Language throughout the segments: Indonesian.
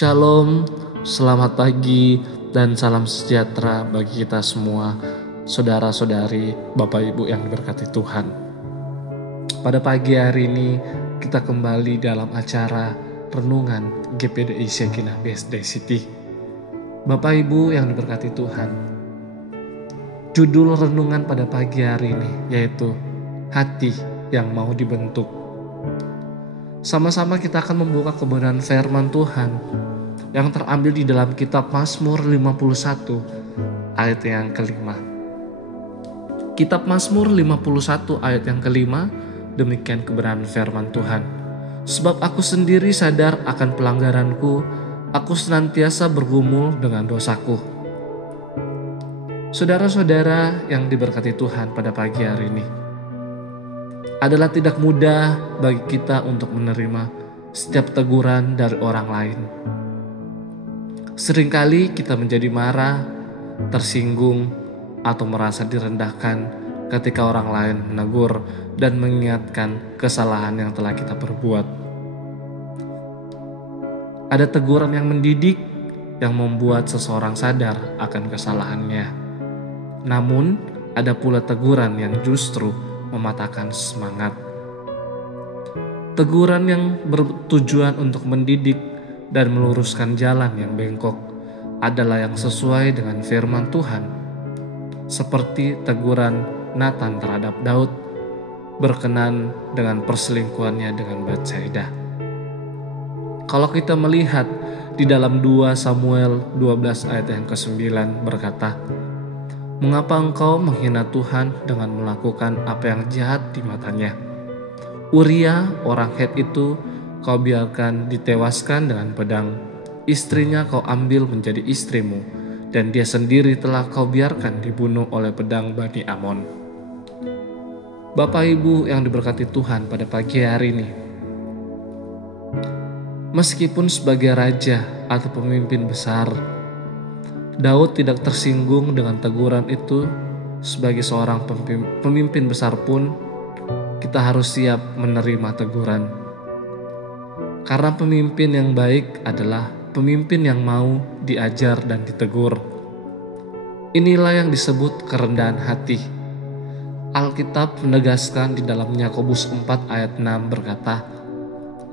Shalom, selamat pagi, dan salam sejahtera bagi kita semua, saudara-saudari, Bapak Ibu yang diberkati Tuhan. Pada pagi hari ini, kita kembali dalam acara Renungan GPDI Shekinah BSD City. Bapak Ibu yang diberkati Tuhan, judul renungan pada pagi hari ini yaitu Hati yang mau dibentuk. Sama-sama kita akan membuka kebenaran firman Tuhan yang terambil di dalam kitab Mazmur 51 ayat yang kelima. Kitab Mazmur 51 ayat yang kelima, demikian kebenaran firman Tuhan. Sebab aku sendiri sadar akan pelanggaranku, aku senantiasa bergumul dengan dosaku. Saudara-saudara yang diberkati Tuhan pada pagi hari ini, adalah tidak mudah bagi kita untuk menerima setiap teguran dari orang lain. Seringkali kita menjadi marah, tersinggung, atau merasa direndahkan ketika orang lain menegur dan mengingatkan kesalahan yang telah kita perbuat. Ada teguran yang mendidik yang membuat seseorang sadar akan kesalahannya. Namun, ada pula teguran yang justru mematahkan semangat. Teguran yang bertujuan untuk mendidik dan meluruskan jalan yang bengkok adalah yang sesuai dengan firman Tuhan, seperti teguran Nathan terhadap Daud berkenan dengan perselingkuhannya dengan Batseba. Kalau kita melihat di dalam 2 Samuel 12 ayat yang ke-9 berkata, "Mengapa engkau menghina Tuhan dengan melakukan apa yang jahat di matanya? Uria orang Het itu kau biarkan ditewaskan dengan pedang. Istrinya kau ambil menjadi istrimu, dan dia sendiri telah kau biarkan dibunuh oleh pedang Bani Amon." Bapak Ibu yang diberkati Tuhan pada pagi hari ini, meskipun sebagai raja atau pemimpin besar, Daud tidak tersinggung dengan teguran itu. Sebagai seorang pemimpin besar pun, kita harus siap menerima teguran. Karena pemimpin yang baik adalah pemimpin yang mau diajar dan ditegur. Inilah yang disebut kerendahan hati. Alkitab menegaskan di dalam Yakobus 4 ayat 6 berkata,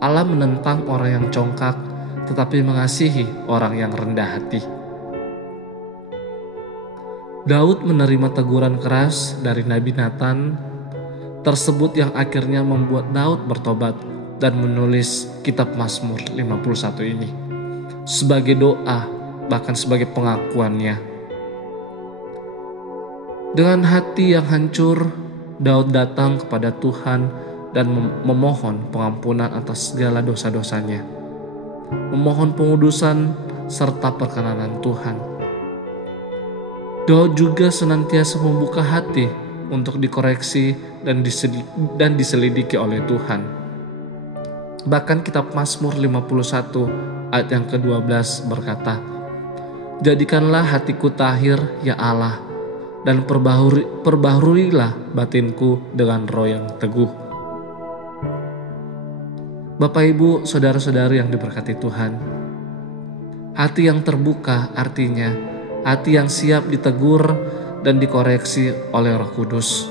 Allah menentang orang yang congkak, tetapi mengasihi orang yang rendah hati. Daud menerima teguran keras dari Nabi Nathan tersebut yang akhirnya membuat Daud bertobat dan menulis kitab Mazmur 51 ini sebagai doa, bahkan sebagai pengakuannya. Dengan hati yang hancur, Daud datang kepada Tuhan dan memohon pengampunan atas segala dosa-dosanya, memohon pengudusan serta perkenanan Tuhan. Daud juga senantiasa membuka hati untuk dikoreksi dan diselidiki oleh Tuhan. Bahkan kitab Mazmur 51 ayat yang ke-12 berkata, "Jadikanlah hatiku tahir, ya Allah, dan perbaharuilah batinku dengan roh yang teguh." Bapak Ibu, saudara-saudari yang diberkati Tuhan, hati yang terbuka artinya hati yang siap ditegur dan dikoreksi oleh Roh Kudus.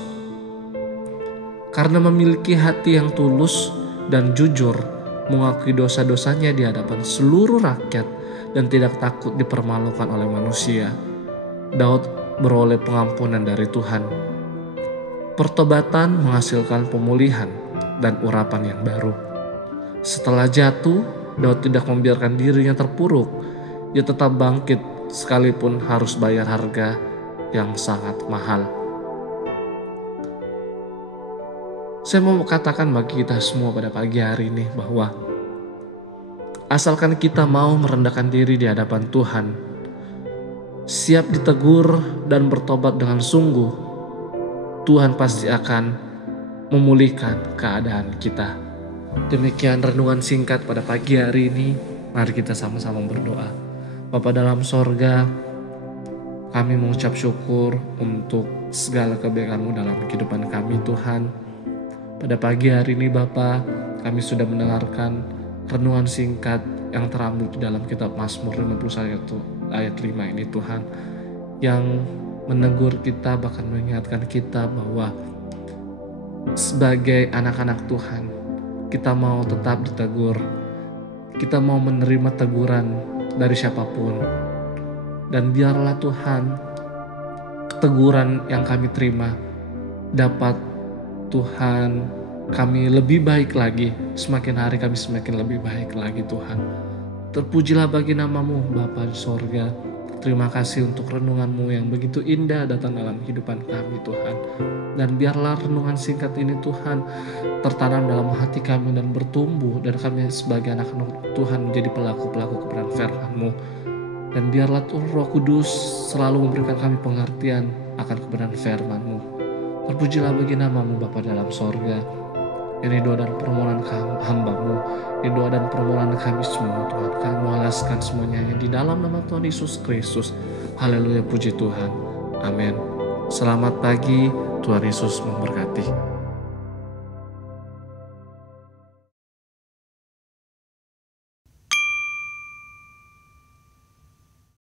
Karena memiliki hati yang tulus dan jujur, mengakui dosa-dosanya di hadapan seluruh rakyat dan tidak takut dipermalukan oleh manusia, Daud beroleh pengampunan dari Tuhan. Pertobatan menghasilkan pemulihan dan urapan yang baru. Setelah jatuh, Daud tidak membiarkan dirinya terpuruk. Ia tetap bangkit sekalipun harus bayar harga yang sangat mahal. Saya mau katakan bagi kita semua pada pagi hari ini bahwa asalkan kita mau merendahkan diri di hadapan Tuhan, siap ditegur dan bertobat dengan sungguh, Tuhan pasti akan memulihkan keadaan kita. Demikian renungan singkat pada pagi hari ini. Mari kita sama-sama berdoa. Bapa dalam sorga, kami mengucap syukur untuk segala kebaikan-Mu dalam kehidupan kami Tuhan. Pada pagi hari ini Bapa, kami sudah mendengarkan renungan singkat yang terambil di dalam kitab Mazmur 51 ayat 5 ini Tuhan, yang menegur kita, bahkan mengingatkan kita bahwa sebagai anak-anak Tuhan, kita mau tetap ditegur, kita mau menerima teguran dari siapapun. Dan biarlah Tuhan, teguran yang kami terima dapat Tuhan kami lebih baik lagi, semakin hari kami semakin lebih baik lagi Tuhan. Terpujilah bagi nama-Mu Bapa di sorga. Terima kasih untuk renungan-Mu yang begitu indah datang dalam kehidupan kami Tuhan. Dan biarlah renungan singkat ini Tuhan tertanam dalam hati kami dan bertumbuh, dan kami sebagai anak-anak Tuhan menjadi pelaku-pelaku kebenaran firman-Mu. Dan biarlah Tuhan Roh Kudus selalu memberikan kami pengertian akan kebenaran firman-Mu. Terpujilah bagi nama-Mu Bapa dalam sorga. Ini doa dan permohonan hamba-Mu, ini doa dan permohonan kami semua Tuhan. Kami mengalaskan semuanya di dalam nama Tuhan Yesus Kristus. Haleluya, puji Tuhan. Amin. Selamat pagi, Tuhan Yesus memberkati.